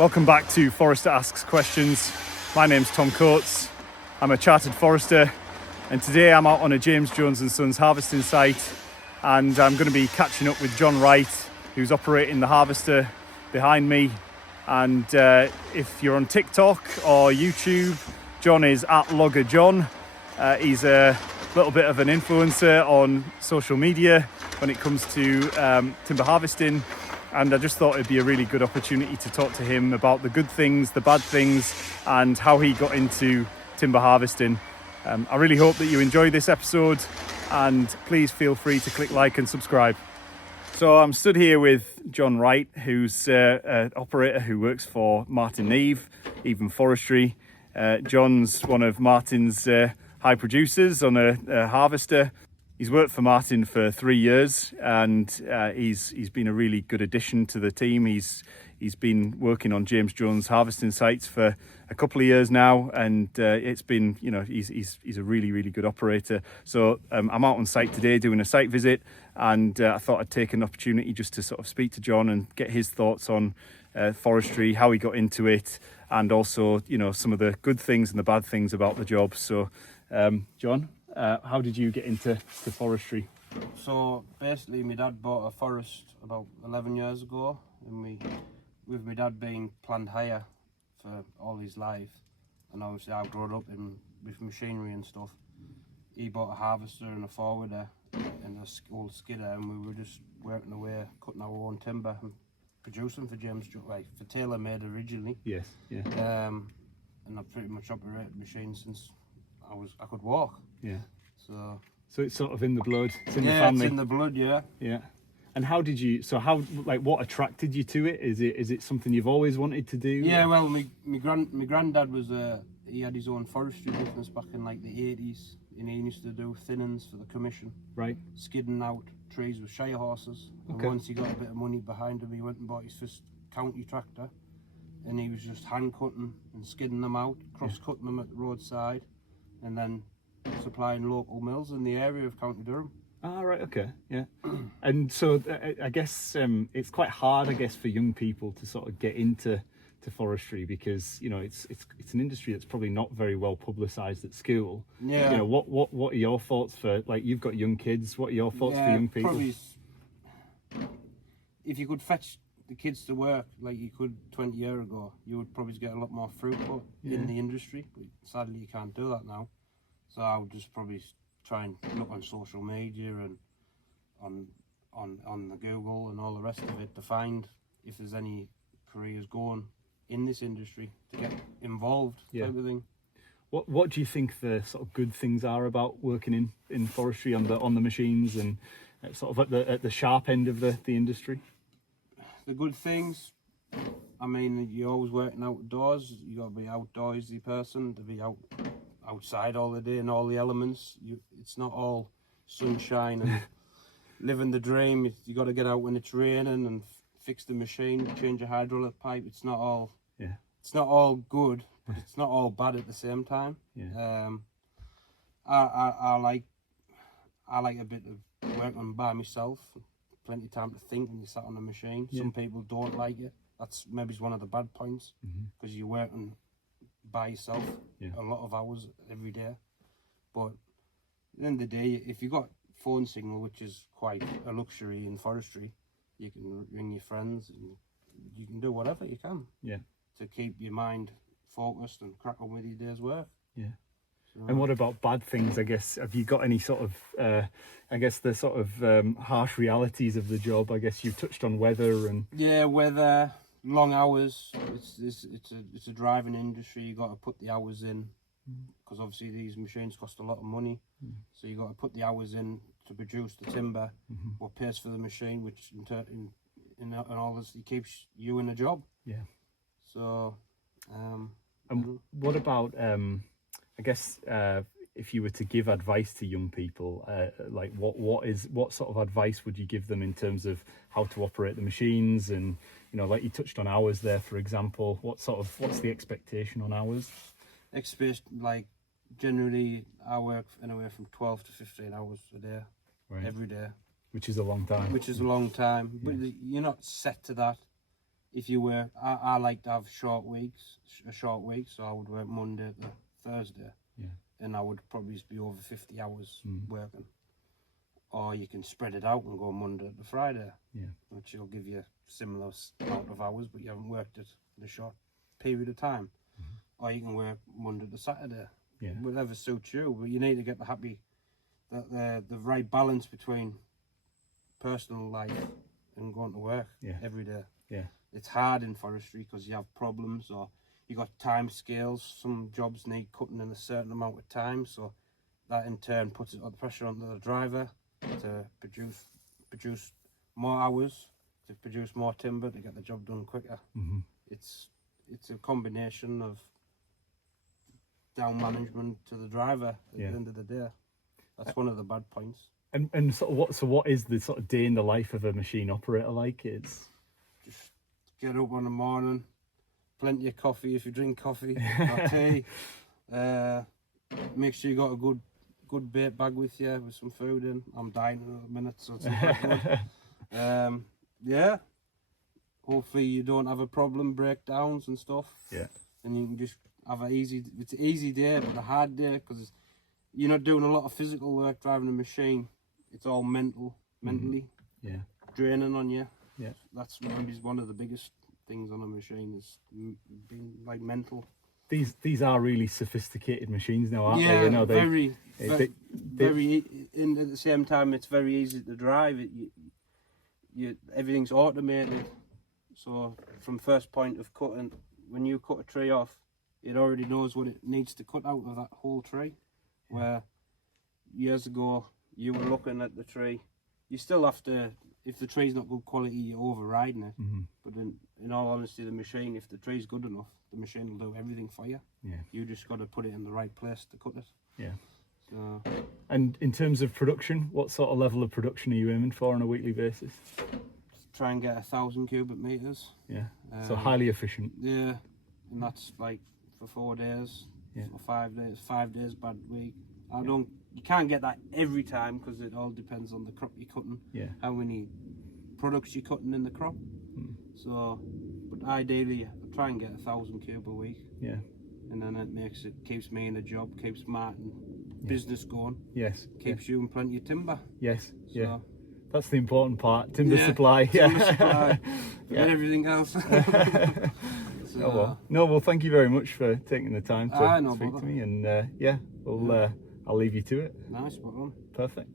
Welcome back to Forester Asks Questions. My name's Tom Coates. I'm a chartered forester, and today I'm out on a James Jones and Sons harvesting site, and I'm going to be catching up with John Wright, who's operating the harvester behind me. And if you're on TikTok or YouTube, John is at Logger John. He's a little bit of an influencer on social media when it comes to timber harvesting. And I just thought it'd be a really good opportunity to talk to him about the good things, the bad things, and how he got into timber harvesting. I really hope that you enjoy this episode, and please feel free to click like and subscribe. So I'm stood here with John Wright, who's an operator who works for Martin Neve, Even Forestry. John's one of Martin's high producers on a harvester. He's worked for Martin for 3 years, and he's been a really good addition to the team. He's been working on James Jones harvesting sites for a couple of years now, and it's been, he's a really good operator. So I'm out on site today doing a site visit, and I thought I'd take an opportunity just to sort of speak to John and get his thoughts on forestry, how he got into it, and also some of the good things and the bad things about the job. So John, how did you get into forestry? So basically my dad bought a forest about 11 years ago, and with my dad being planned hire for all his life, and obviously I've grown up with machinery and stuff, he bought a harvester and a forwarder and a old skidder, and we were just working away cutting our own timber and producing for James, like for tailor made originally. Yes, yeah. And I've pretty much operated machines since I could walk. Yeah. So it's sort of in the blood. It's in the family. It's in the blood. Yeah. Yeah. And what attracted you to it? Is it something you've always wanted to do? Yeah. Well, my granddad was he had his own forestry business back in like the 80s, and he used to do thinnings for the commission. Right. Skidding out trees with shire horses. And okay. Once he got a bit of money behind him, he went and bought his first county tractor, and he was just hand cutting and skidding them out, cross cutting them at the roadside, and then supplying local mills in the area of County Durham. Ah, right, okay, yeah. And so I guess it's quite hard, I guess, for young people to sort of get into forestry, because it's an industry that's probably not very well publicised at school. Yeah. What are your thoughts for, like, you've got young kids? What are your thoughts for young people? Probably, if you could fetch the kids to work like you could 20 years ago, you would probably get a lot more throughput in the industry. But sadly, you can't do that now. So I would just probably try and look on social media and on the Google and all the rest of it to find if there's any careers going in this industry to get involved, type of thing. What do you think the sort of good things are about working in forestry on the machines and sort of at the sharp end of the industry? The good things, I mean, you're always working outdoors. You got to be an outdoorsy person to be outside all the day and all the elements. It's not all sunshine and living the dream. You got to get out when it's raining and fix the machine, change a hydraulic pipe. It's not all good, but it's not all bad at the same time. I like a bit of working by myself, plenty of time to think when you sat on a machine. Some people don't like it. That's maybe one of the bad points, because you're working by yourself a lot of hours every day. But at the end of the day, if you got phone signal, which is quite a luxury in forestry, you can ring your friends and you can do whatever you can to keep your mind focused and crack on with your day's work. So, and what about bad things? I guess, have you got any sort of the sort of harsh realities of the job? I guess you've touched on weather and weather, long hours. It's a driving industry. You got to put the hours in, because obviously these machines cost a lot of money. So you got to put the hours in to produce the timber. What pays for the machine, which in all this, it keeps you in a job. So and what about I guess if you were to give advice to young people, like what sort of advice would you give them in terms of how to operate the machines? And like you touched on hours there, for example, what's the expectation on hours? Like generally I work anywhere from 12 to 15 hours a day, every day. Which is a long time. But you're not set to that. if you work, I like to have a short week, so I would work Monday to Thursday, and I would probably be over 50 hours working. Or you can spread it out and go Monday to Friday, which will give you similar amount of hours, but you haven't worked it in a short period of time. Or you can work Monday to Saturday, whatever suits you. But you need to get the right balance between personal life and going to work every day. It's hard in forestry because you have problems, or you got time scales. Some jobs need cutting in a certain amount of time, so that in turn puts the pressure on the driver to produce more hours, to produce more timber, to get the job done quicker. It's a combination of down management to the driver at the end of the day. That's one of the bad points. And so what is the sort of day in the life of a machine operator like? It's just get up in the morning, plenty of coffee if you drink coffee, or tea. Make sure you got a good bait bag with you with some food in. I'm dying in a minute, so it's not good. Yeah. Hopefully you don't have a problem, breakdowns and stuff. And you can just have it's an easy day, but a hard day, because you're not doing a lot of physical work driving a machine. It's all mentally draining on you. That's maybe one of the biggest things on a machine, is being like mental. These are really sophisticated machines now, aren't they? Yeah, You know, very. And at the same time, it's very easy to drive. Everything's automated. So from first point of cutting, when you cut a tree off, it already knows what it needs to cut out of that whole tree. Where years ago you were looking at the tree, you still have to, if the tree's not good quality, you're overriding it. But in all honesty, the machine, if the tree's good enough, the machine will do everything for you. You just got to put it in the right place to cut it. So, and in terms of production, what sort of level of production are you aiming for on a weekly basis? Try and get 1,000 cubic meters. So highly efficient. And that's like for 4 days, or 5 days. 5 days bad week. You can't get that every time, because it all depends on the crop you're cutting. How many products you're cutting in the crop. So, but ideally, I try and get 1,000 cube a week. And then it keeps me in a job, keeps Martin business going. Keeps you in plenty of timber. So, that's the important part. Timber supply. Timber supply. And everything else. Well, thank you very much for taking the time to speak to me, and I'll leave you to it. Nice, well done. Perfect.